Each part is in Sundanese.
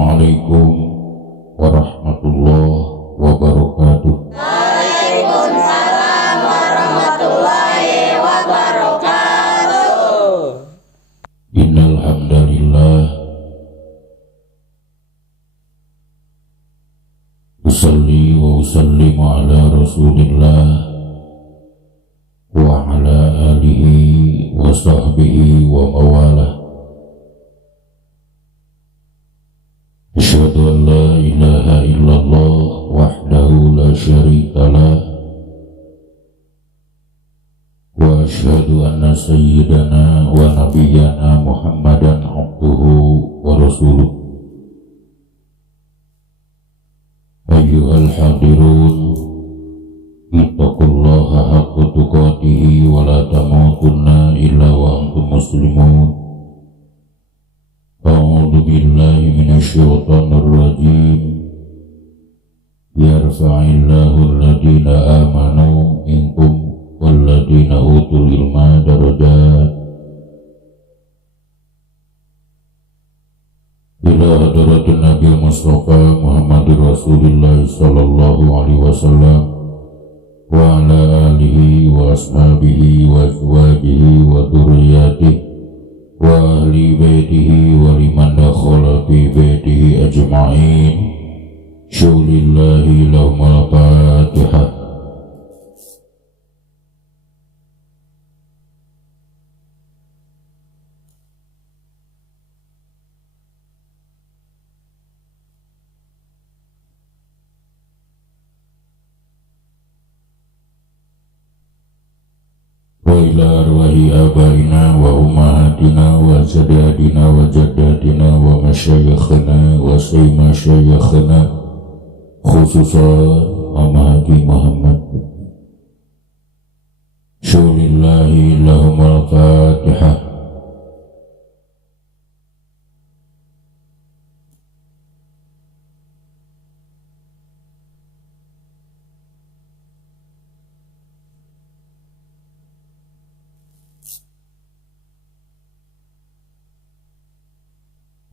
Assalamualaikum warahmatullahi wabarakatuh. Waalaikumsalam warahmatullahi wabarakatuh. Innal hamdalillah usalli wa usallimu ala Rasulillah wa ala alihi wa sahbihi wa mawalah. Asyhadu an la ilaha illallah wahdahu la syarika lah wa asyhadu anna sayyidana wa nabiyyana Muhammadan abduhu wa rasuluh. Ayyuhal hadirun, ittaqullaha haqqa tuqatih wa la tamutunna illa wa antum muslimun. A'udzu billahi minasyaitonir rajim. Yarfa'illahu alladhina amanu minkum walladhina utul ilma darajat. Ila hadratin Nabi Mustafa Muhammadur Rasulullah sallallahu alaihi wasallam wa ala alihi wa ashabihi wa azwajihi wa dzurriyyatihi wa ahli baitihi wa liman dakhala fi baitihi ajma'in. Syulillahi lahumul fatihah. Wa ila arwahi abaina wa ummahatina wa sadadina wa jaddatina wa masyayikhina wa saymasyayikhina khususan Haji Muhammad. Syulillahi lahumul fatihah.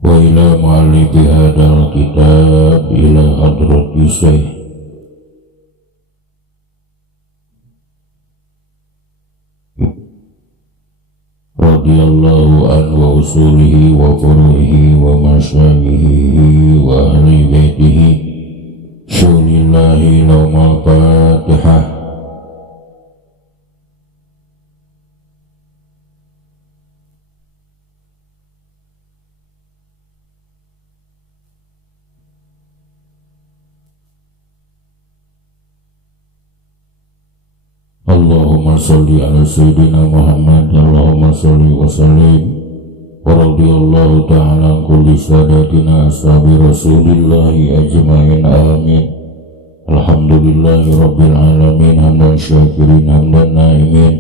Wa ila mu'allifi hadal kitab ila hadrati Syekh radhiyallahu an wa usulihi wa furu'ihi wa masyayikhihi wa ahli baitihi. Syulillahi lahumul fatihah. Allahumma salli ala Sayyidina Muhammad. Allahumma salli wa sallim wa radiyallahu ta'ala an kulli sadatina ashabi Rasulillahi ajma'in, amin. Alhamdulillahi rabbil alamin, hamdan syakirin hamdan na'imin,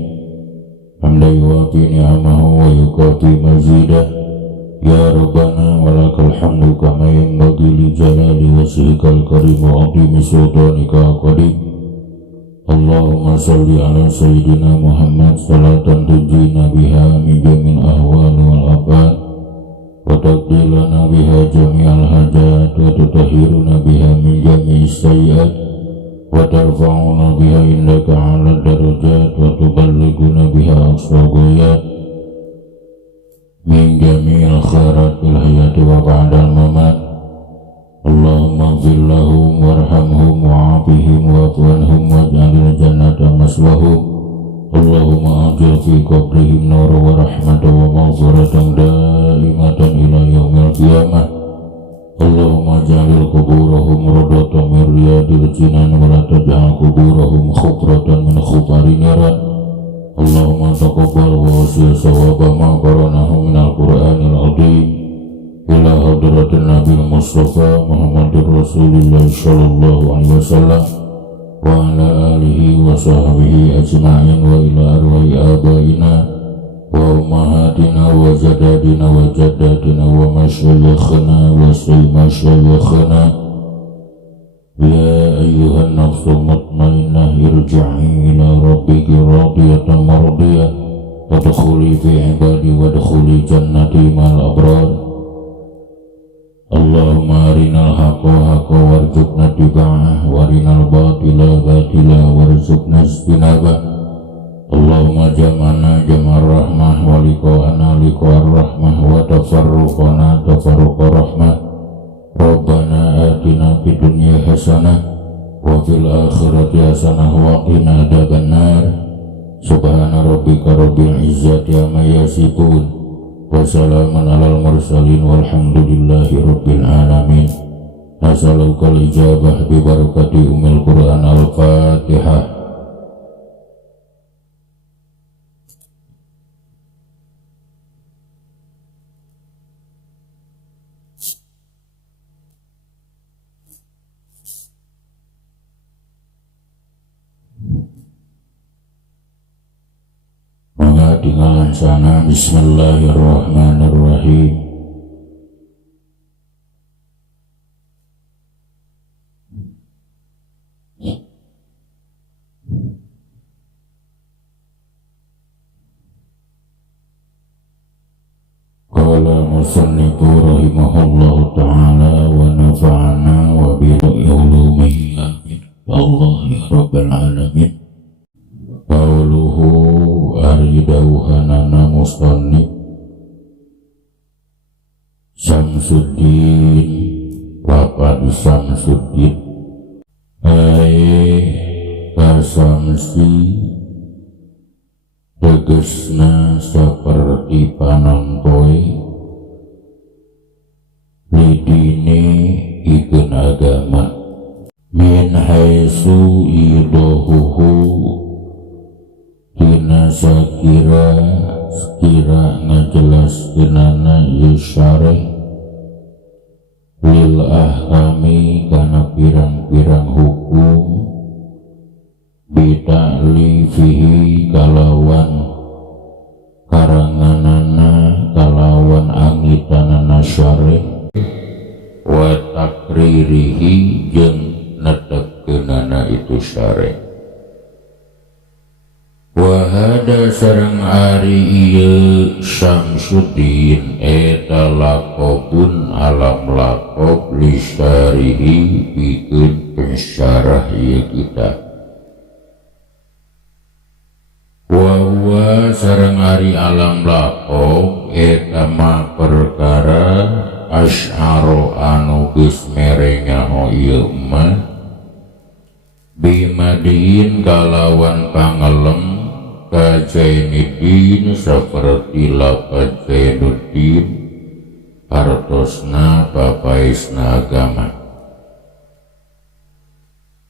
hamdan yuwafi ni'amahu wa yukafi mazidah. Ya Rabbana walakal hamdu kama yanbaghi li jalali wajhikal karim wa 'azimi sultanika qadim. Allahumma salli ala Sayyidina Muhammad salatan tujina biha min jamil ahwal wal afat wa taqdilana biha jami'al hajat wa tutahhiruna biha min jami'is sayyi'at wa tarfa'una biha indaka 'ala darajat wa tuballighuna biha aqsa ghayat min jami'il khairat fil hayati wa ba'dal mamat. Allahumma ighfir lahum warhamhum wa'afihim wa'fu anhum waj'alil jannata maswahum. Allahumma ajil fi qabrihim nur wa rahmatan wa maghfiratan daimatan ila yaumil qiyamah. Allahumma ja'alil quburahum rawdatan min riyadil jinan wa la taj'al quburahum khufratan min khufari niran. Allahumma taqabbal wa wasil sawaba ma qaranahu minal qur'anil azim ila hadratin Nabi Mustafa Muhammadur Rasulullah sallallahu alaihi wasallam wa ala alihi wa sahbihi ajma'in wa ila arwahi abaina wa ummahatina wa jadadina wa jaddatina wa masyayikhina wa saymasyayikhina. Ya ayyuhan nafsul mutmainnah irji'i ila rabbiki radiyatan mardiyah wadkhuli fi ibadi wadkhuli jannati ma'al abrar. Allahumma arinal haqqa haqqa warzuqna tiba'ah warinal batila batila warzuqna istinabah. Allahumma jam'ana jam'ar rahmah wa liqa'ana liqa'ar rahmah wa tafarruqana tafarruqar rahmah. Rabbana atina fid dunya hasanah wa fil akhirati hasanah wa qina adzabannar. Subhana rabbika rabbil izzati amma yasifun wa salamun alal mursalin walhamdulillahi rabbil alamin. Nasalukal ijabah bi barakati umil Qur'an al-Fatihah. Maka tinggalan sana. Bismillahirrahmanirrahim. Qala musannifu rahimahullahu ta'ala wa nafa'ana wa bihi ulumihi amin. Allah ya rabbal alamin. Qauluhu aridauhanana mustannif Syamsuddin Lapa di Syamsuddin kasamsi tegesna saperti panampoe lidini ikeun agama min haitsu idohuhu tina sakira ngajelaskeunana isyarah lil ahkami kana pirang-pirang hukum bita'lifihi kalawan karanganana kalawan angitanana syarah wa takririhi jeung netepkeunana itu syarah. Wahada sareng ari ieu Syamsuddin eta laqabun alam laqab li syarihi pikeun pensyarah ieu kitab. Wa huwa sareng ari alam laqab eta ma perkara asy'ara anu geus mere nyaho ieu mah bimadin kalawan pangelem Kajainuddin seperti lapad Zainuddin hartosna papaisna agama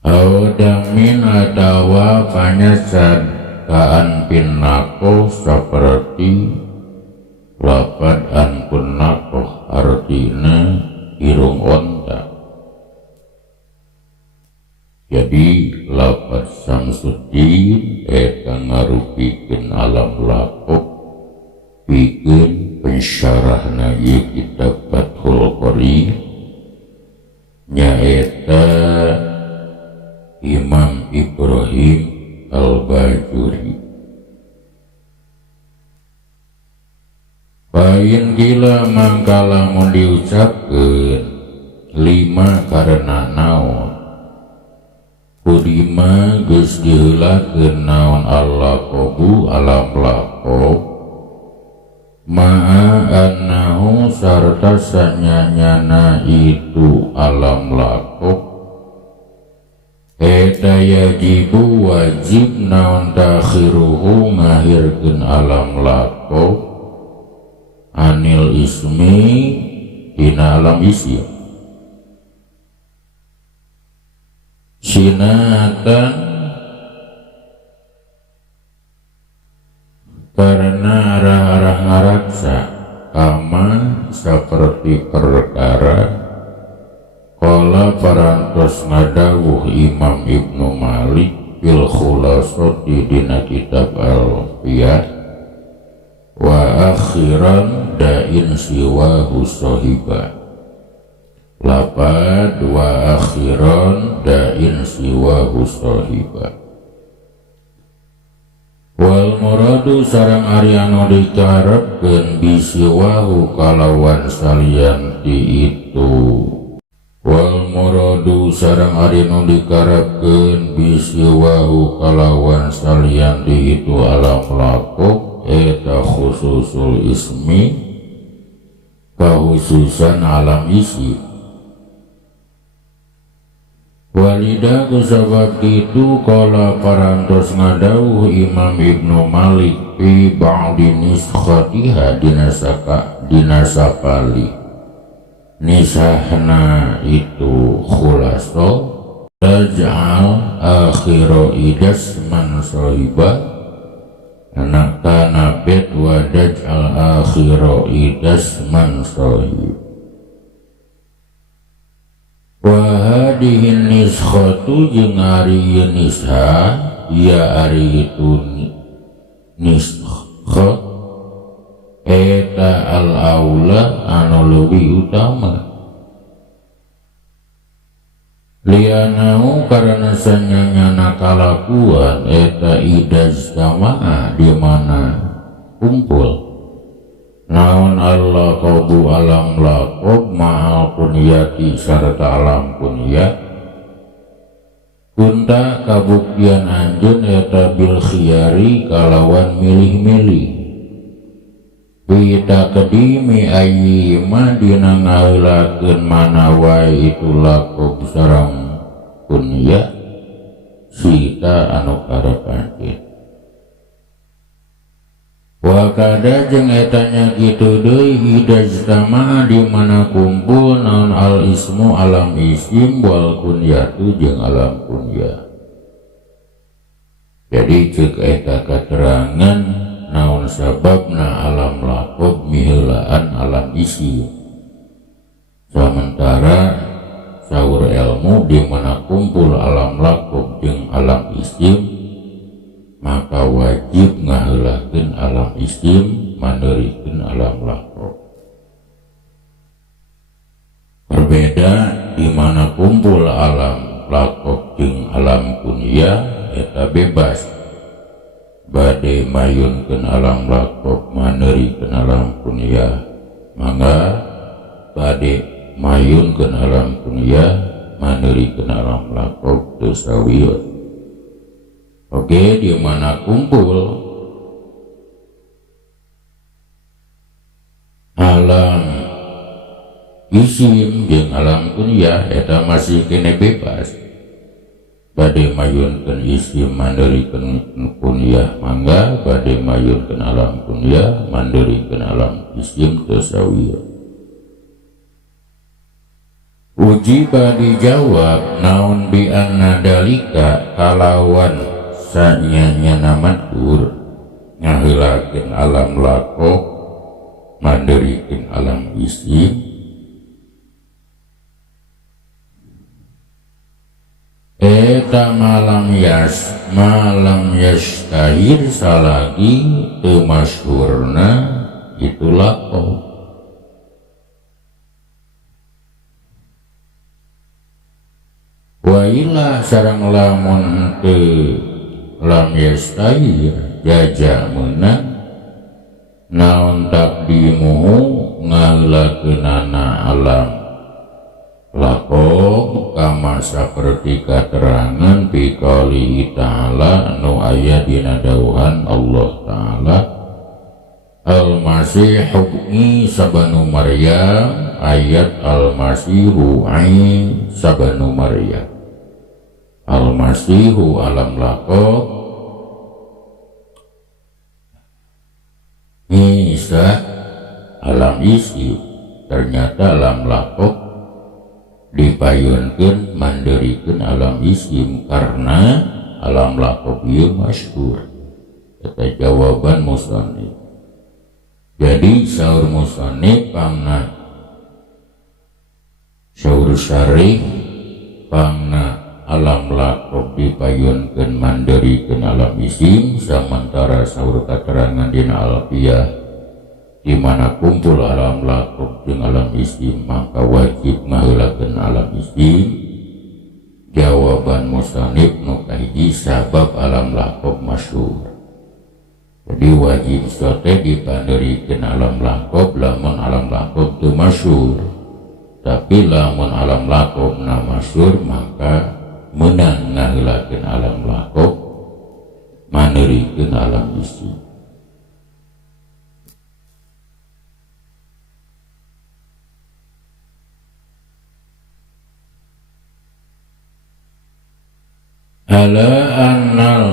awdamin atawa panyasaan pinnakoh seperti lapad anpun nakoh artina irung onta. Jadi lapad Syamsuddin eta ngarupikeun alam laqab pikeun pensyarahna ieu kitab Fathul Qorib nyaeta Imam Ibrahim Al-Bajuri. Pain gila mangkala mun diucapkeun lima karena naon Kudima geus diheulakeun naon al-laqabu alam laqab ma'a annahu sarta sanyanyana itu alam laqab eta yajibu wajib naon takhiruhu ngahirkeun alam laqab anil ismi tina alam isim sinatan karena arah-arah ngaraksa kama seperti perkara kala parantos ngadawuh Imam Ibnu Malik fil khulasati dina kitab Al-Fiyah wa akhiran da'in siwahu sahibah lapad wa akhiran da'in siwahu sahibah wal muradu sareng ari anu dikarepkeun bisiwahu kalawan salian ti itu. Wal muradu sareng ari anu dikarepkeun bisiwahu kalawan salian ti itu alam lakup eta khususul ismi kahususan alam isi. Walida kusabab itu kala parantos ngadauh Imam Ibnu Malik fi ba'di niskhatiha dinasapali nisahna itu khulaso taj'al akhiro idas man sohiba anak kana bet wa daj'al akhiro idas man sohib. Wahadihin niskhatu jeung ari nisha ya ari itu niskha eta al aula anu leuwih utama lianau karena sanyana kalakuan eta idaz jamaah di mana kumpul naon Allah qabu alam laqab ma'al kunyati sarta alam kunyat kunta kabuktian anjeun eta bil khiyari kalawan milih-milih bita kedimi ayyima dina ngaheulakeun mana wae itu laqab sareng kunyat sita anu karepankeun. Wakada jeung etanya gitu deui hidajtama di mana kumpul naon al ismu alam isim wal kunyatu jeung alam kunyah. Jadi ceuk eta keterangan naon sababna alam laqab miheulaan alam isim. Sementara saur ilmu di mana kumpul alam laqab jeung alam isim maka wajib ngaheulakeun alam isim mandeurikeun alam laqab. Berbeda di mana kumpul alam laqab jeung alam kunyah eta bebas bade mayunkeun alam laqab mandeurikeun alam kunyah mangga bade mayunkeun alam kunyah mandeurikeun alam laqab teu sawieu. Oke, di mana kumpul alam isim jeung alam kunyah eta masih kene bebas bade mayunkeun isim mandeurikeun kunyah mangga bade mayunkeun alam kunyah mandeurikeun alam isim teu sawieu. Uji dijawab naon bi anna dalika kalawan sanyana matur ngaheulakeun alam laqab mandeurikeun alam isim eta malam yastahir salagi teu masyhurna itu laqab. Wa ila sareng lamun teu lam yastahir jaja menang naon takdimuhu ngaheulakeunana alam laqab kama saperti katerangan fi qouli ta'ala anu aya dina dawuhan Allah Ta'ala Al-Masihu Isa banu Maryam ayat Al-Masihu Isa banu Maryam Al-Masihu alam laqab Isa alam isi ternyata alam laqab dipayunkeun mandeurikeun alam isim karena alam laqab ieu masyhur. Eta jawaban musannif. Jadi saur musannif pangna saur syarih pangna alam laqab dipayunkeun mandeurikeun alam isim samantara saur katerangan dina alfiyah di mana kumpul alam laqab jeung alam isim maka wajib ngaheulakeun alam isim. Jawaban musannif nu kahiji sabab alam laqab masyhur Jadi wajib sote dipanderikeun alam lakob lamun alam lakob teu masyhur. Tapi lamun alam lakob na masyhur maka meunang ngaheulakeun alam lakob maneurikeun alam isi. Ala annal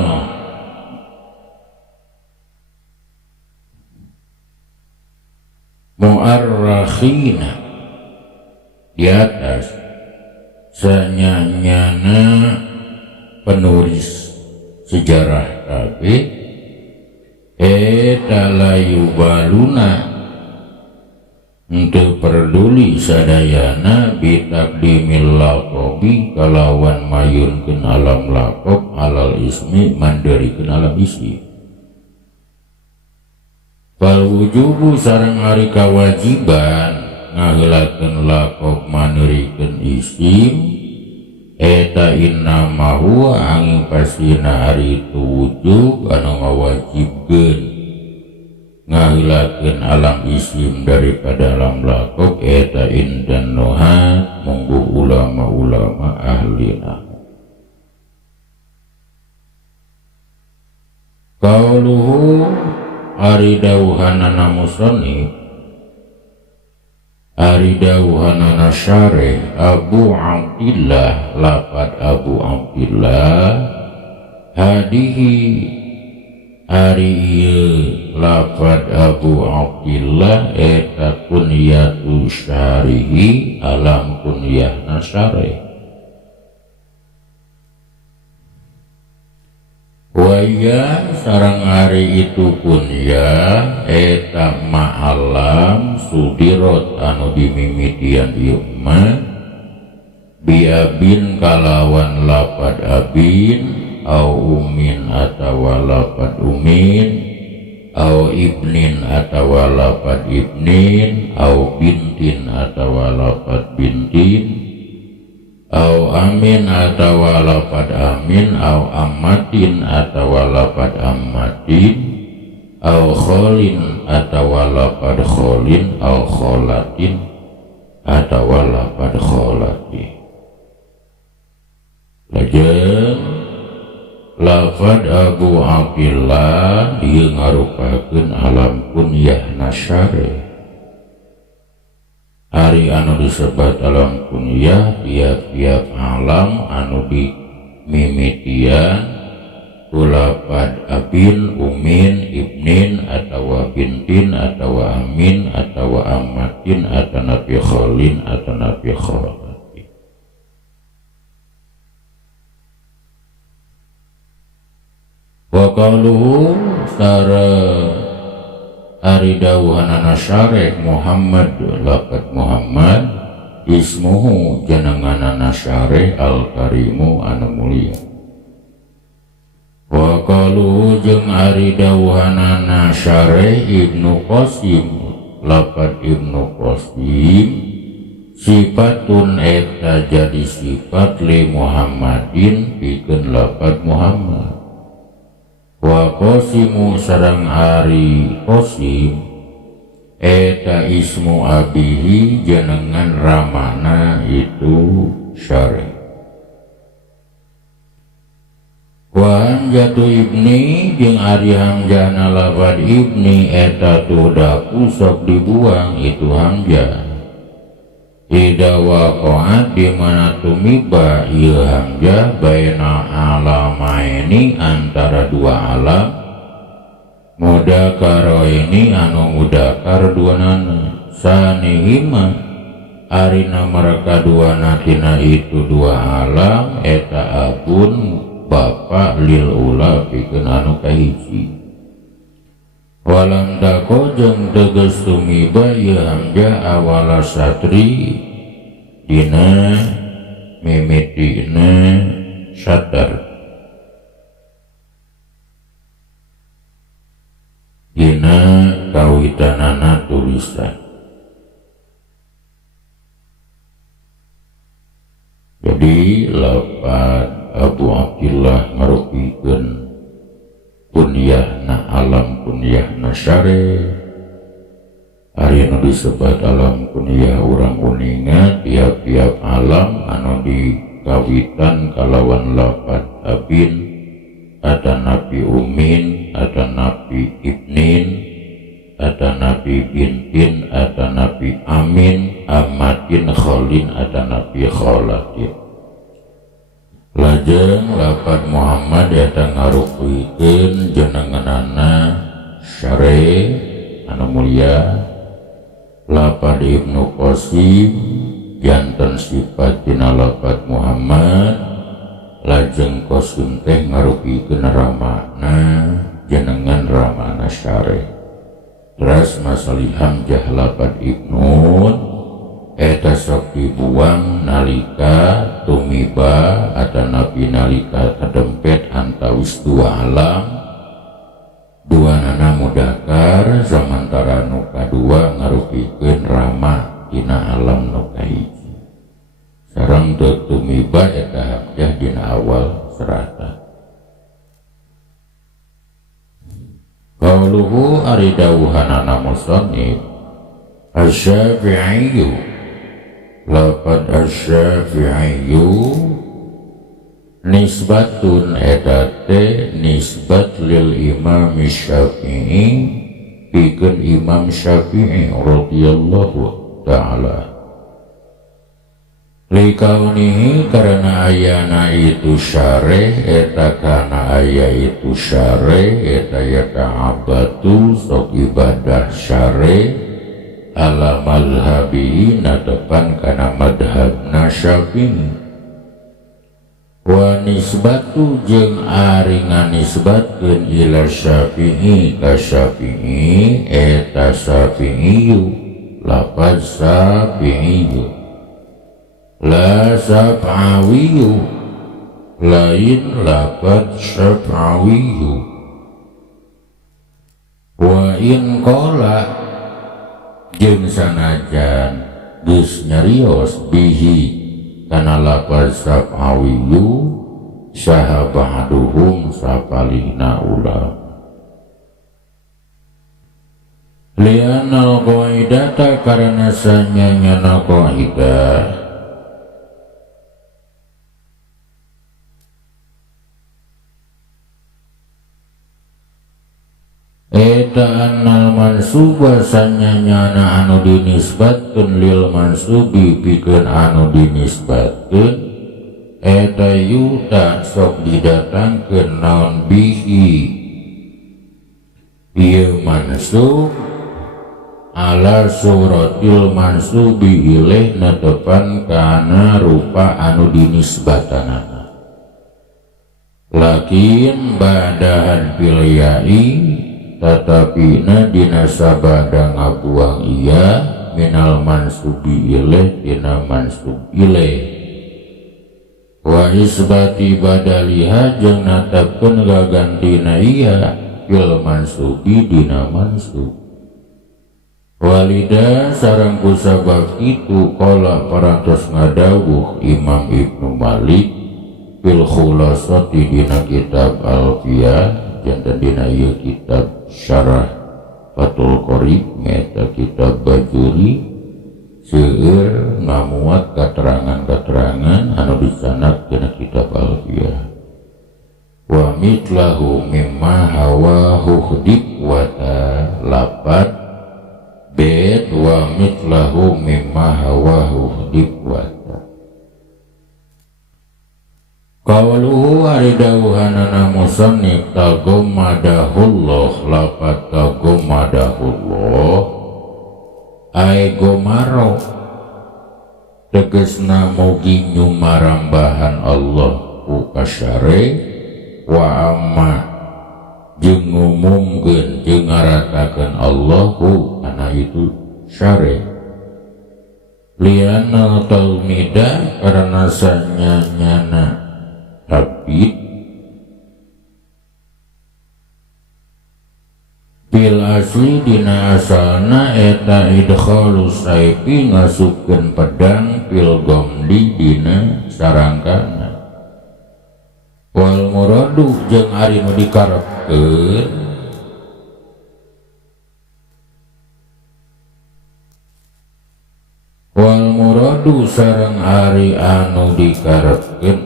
mu'arrakhina di atas sanyanyana penulis sejarah kabeh eta layubaluna henteu peduli sadayana bitakdimil laqabi kalawan mayunkeun alam laqab alal ismi mandeurikeun alam isi. Fal wujubu sareng ari kawajiban ngaheulakeun laqab maneurikeun isim eta innama huwa angin pasina ari itu wujub anu ngawajibkeun ngaheulakeun alam isim daripada alam laqab eta indan nuhat munggu ulama-ulama ahli nahwu. Qauluhu ari dawuhanana musannif ari dawuhanana syarih Abu Abdillah lafad Abu Abdillah hadihi ari ieu lafad Abu Abdillah eta kunyatu syarihi alam kunyahna syarih. Waya sarang ari itu kunyah eta ma'alam sudirot anu dimimitian ieu mah biabin kalawan lafad abin au umin atawa lafad umin au ibnin atawa lafad ibnin au bintin atawa lafad bintin au amin atawa lafad amin au ammatin atawa lafad ammatin au kholin atawa lafad kholin au kholatin atawa lafad kholatin. Lajeng lafad Abu Abdillah ieu ngarupakeun alam kunyahna syarih. Ari anu disebat alam kunyah tiap-tiap alam anu dimimitian ku lafad abin, umin, ibnin atawa bintin atawa amin atawa ammatin atanapi kholin atanapi kholatin. Wa qaluhu sara ari dawuhanana syarih Muhammad lafad Muhammad ismuhu jenenganana syarih al-karimu anu mulia. Wa qaluhu jeung ari dawuhanana syarih Ibnu Qasim lafad Ibnu Qasim sifatun eta jadi sifat li Muhammadin pikeun lafad Muhammad. Wa qasimu sareng ari qasim eta ismu abihi jenengan ramana itu syarih. Wa hamzatu ibni jeung ari hamzana lafad ibni eta tudaku sok dibuang itu hamzah. Ida waqa'at dimana tumiba ieu hamzah baina alamaini antara dua alam mudakaro ini anu mudakar duanana sanihima arina mereka duana tina itu dua alam eta abun bapa lil ula pikeun anu kahiji. Walam dako jeung teges tumiba ieu hamzah awala satri dina mimitina satar dina kawitanana tulisan. Jadi lafad Abu Abdillah ngarupikeun kunyahna alam kunyahna syare ari anu disebat alam kunyah urang kuninga tiap-tiap alam anu dikawitan kalawan lafaz abin ada nabi umin ada nabi ibnin ada nabi bintin ada nabi amin amatin kholin ada nabi kholatin lajeng lafaz Muhammad eta ngarukuikeun jenenganana syare anu mulia lafaz Ibnu Qasim janten sifat dina lafaz Muhammad lajeng Qasim teh ngarupikeun ramana jenengan ramana syare teras masalih hamzah lafaz Ibnu eta sok dibuang nalika tumiba ada nabi nalika kadempet antawis dua alam dua nana mudakar samantara nu kadua ngarupikeun rama dina alam nu kahiji sareng teu tumiba eta hamzah dina awal serata qauluhu ari dawuhanana musannif asy-Syafi'iyyu lafaz asy-Syafi'iyyu nisbatun edate nisbat lil imam Syafi'i pikeun Imam Syafi'i radhiyallahu ta'ala likaunihi karena ayana itu syareh eta kana aya itu syareh eta yata'abatu sok ibadah syareh ala madhabi nadepan kana madhabna Syafi'i wa nisbatu jeung ari nganisbatkeun ila Syafi'i ka Syafi'i eta Syafi'iyyu lafaz Syafi'iyyu la Syaf'awiyyu lain lafaz Syaf'awiyyu wa in qala jeung sanajan geus nyarios bihi kana lafaz Syaf'awiyyu sahabaduhum sapalihna ulama lianal qaidata karena sanyana qaidah eta annal mansuba sanyana anu dinisbatkeun lil mansubi pikeun anu dinisbatkeun eta yuta sok didatangkeun naon bihi ieu mansub ala suratil mansubi ilaih nadepan kana rupa anu dinisbatanana lakin badahan fil ya'i tetapi dina sabada ngabuang iya minal mansubi ilaih dina mansub ilaih wa isbati badaliha jeung natapkeun gagantina iya fil mansubi dina mansub walida sareng kusabab itu qala parantos ngadawuh Imam Ibnu Malik fil khulasati dina kitab Alfiyah jantan dina ieu kitab Syarah Fathul Qorib meta kitab Bajuri seueur ngamuat keterangan-keterangan anu disanadkeun kitab Alfiyah wa mitlahu mimma hawahu khdiqwata lapat bet wa mitlahu mimma hawahu khdiqwata qauluhu ari dawuhanana musannif tagommadahullah lapat tagommadahullah ay gomaro tegesna mugi nyumarambahan Allah ku kasyare wa amma jeung ngumumkeun jeung ngaratakeun Allahu kana itu syare liana talmida karena sanyana abid bil asli dina asalna eta idkhalu saifi ngasupkeun pedang fil gomdi dina sarangkana wal muradu jeung ari nu dikarepkeun wal muradu sareng ari anu dikarepkeun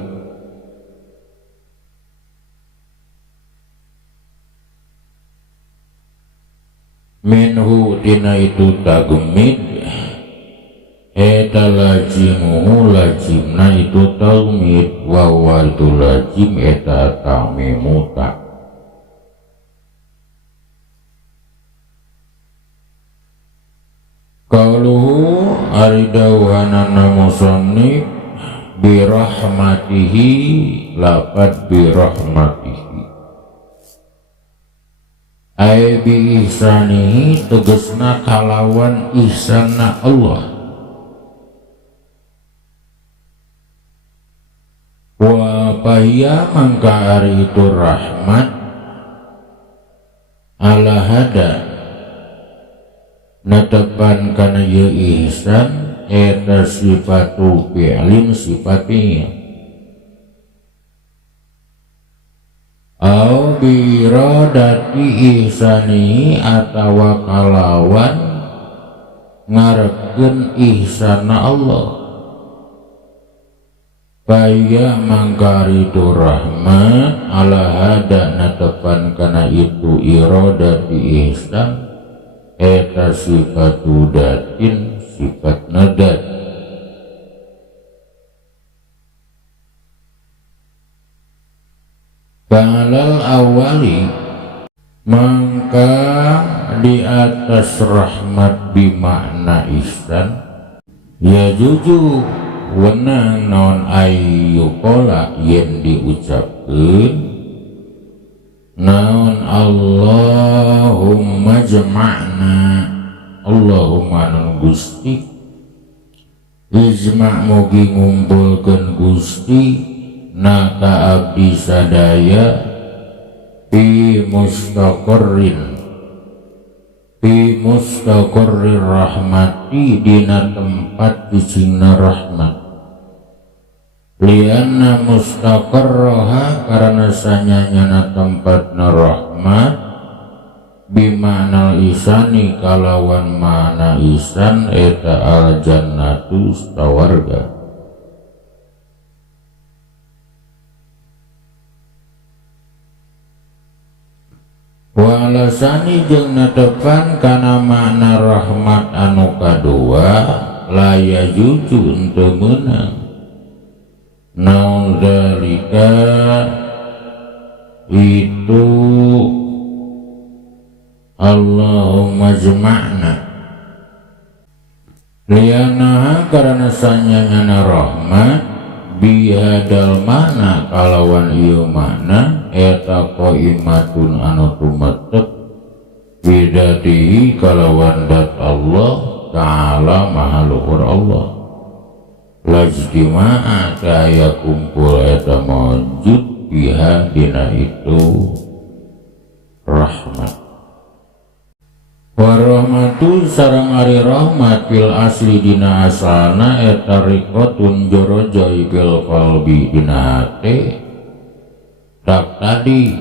minhu dina itu tagmid eta lazimuhu lazimna itu talmid wa huwa itu lazim eta tamimuta qauluhu ari dawuhanana musannif birahmatihi laqad birahmatihi ay bi ihsanihi tegesna kalawan ihsanna Allah wa pahia mangka ari itu rahmat ala hada natepan kana ye ihsan eta sifatu fi'lin sifatnya au biradati ihsani atawa kalawan ngarepkeun ihsanna Allah Kaya mangkari itu rahmat ala hada natepan kana itu iradati ihsan eta sifatu datin sifat nadat balal awali mangka di atas rahmat bimakna ihsan ya juju wenang naon ayu pola yen diucapkeun naon Allahumma jama'na Allahumma nun Gusti ijma' mugi ngumpulkeun Gusti naka abdi sadaya fi mustaqarrir rahmati dina tempat cicingna rahmat lianna mustaqarraha karena sanyanyana tempatna rahmat bimakna isani kalawan mana isan eta al jannatu stawarga walasani jeung natepan kana makna rahmat anu kadua laya juju henteu meunang naon zalika itu Allahumma jama'na lianaha karena sanyanyana rahmat bihadal mana kalawan ieu makna eta qaimatun anu tumetek bidatihi kalawan dat Allah ta'ala maha luhur Allah lajtima'a kaya kumpul eta mawjud biha dina itu rahmat warahmatu sareng ari rahmat fil asli dina asalna eta riqatun jorojoy fil qalbi dina hate tak tadi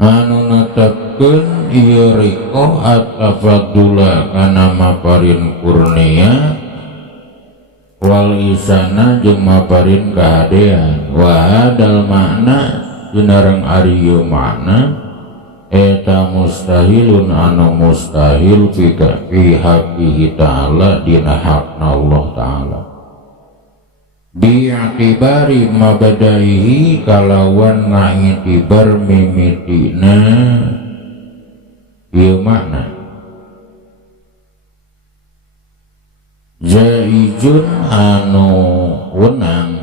anu netepkeun ieu riqah atafadula kana maparin kurnia wal isana jeung maparin kahadean wa hadal makna jinareng ari ieu makna eta mustahilun anu mustahil fi haqqihi ta'ala dina hakna Allah ta'ala bi'atibari mabadaihi kalawan nga'itibar mimitina ieu makna jaijun anu wenang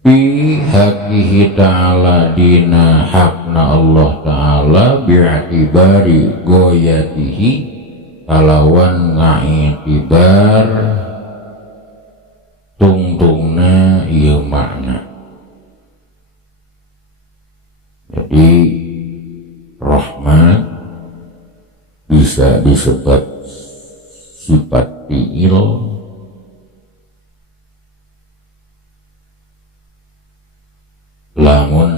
fi haqqihi ta'ala dina hakna Allah ta'ala bi'atibari goyatihi kalawan nga'itibar tungtungna ieu makna jadi rahmat bisa disebut sifat fi'il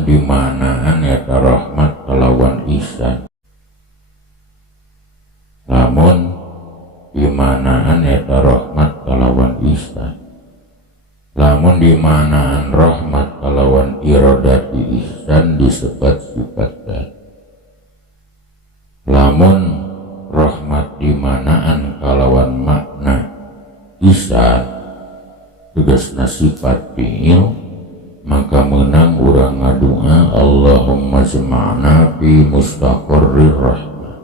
dimanaan eta rahmat kalawan ihsan. Lamun dimanaan eta rahmat kalawan ihsan. Lamun dimanaan rahmat kalawan iradati ihsan disebut sifat zat. Lamun rahmat dimanaan kalawan makna ihsan tugasna sifat fi'il, maka menang urang ngadua Allahumma sema'na fi mustaqarrir rahmah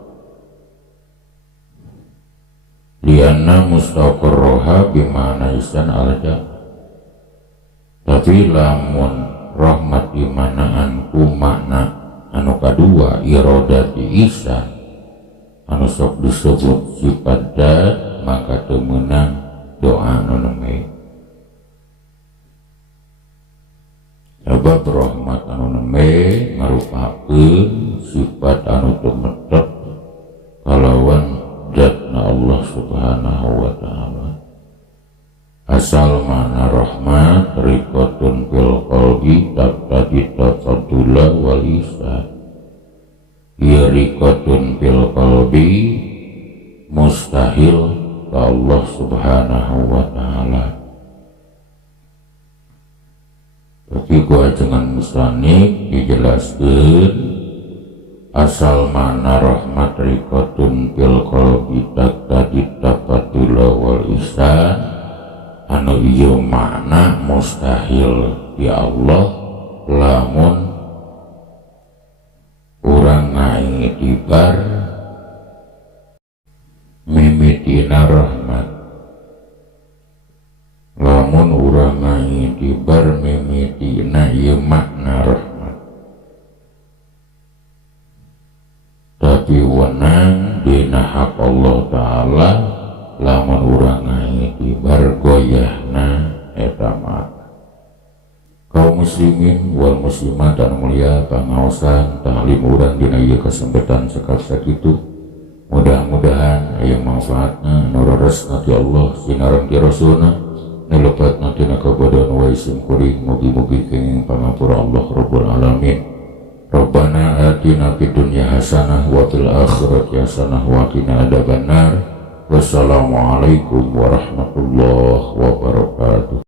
lianna mustaqarroha bimana ihsan alja. Tapi lamun rahmat dimanaan ku makna anu kadua iradati ihsan anu sok disebut sifat zat, maka teu meunang doa anu neme. Sebab rahmat anu neme ngarupakeun sifat anu tumetek kalawan zatna Allah Subhanahu wa ta'ala. Asal mana rahmat rikotun fil qalbi taqtadi tafadula wal ihsan. Ya rikotun fil qalbi mustahil ke Allah Subhanahu wa ta'ala. Tapi gua dengan musannif dijelaskan asal mana rahmat rikotun fil qalbi taqtadi tafadula wal ihsan anu ieu makna mustahil di Allah lamun urang ngaitibar mimitina rahmat. Lamun urang ngaitibar mimitina ieu makna rahmat, tapi wenang dina hak Allah Ta'ala lamun urang ngaitibar goyahna eta makna. Kaum muslimin wal muslimat anu mulia pangaosan ta'lim urang dina ieu kasempetan sakitu, mudah-mudahan aya manfaatna nu raresna ti Allah sinareng ti Rasulna nu lepatna tina kabodohan wa isim kuring. Mugi-mugi kenging pangapura Allah Rabbul Alamin. Rabbana atina fid dunya hasanah wa fil akhirati hasanah wa qina adzabannar. Wassalamualaikum warahmatullahi wabarakatuh.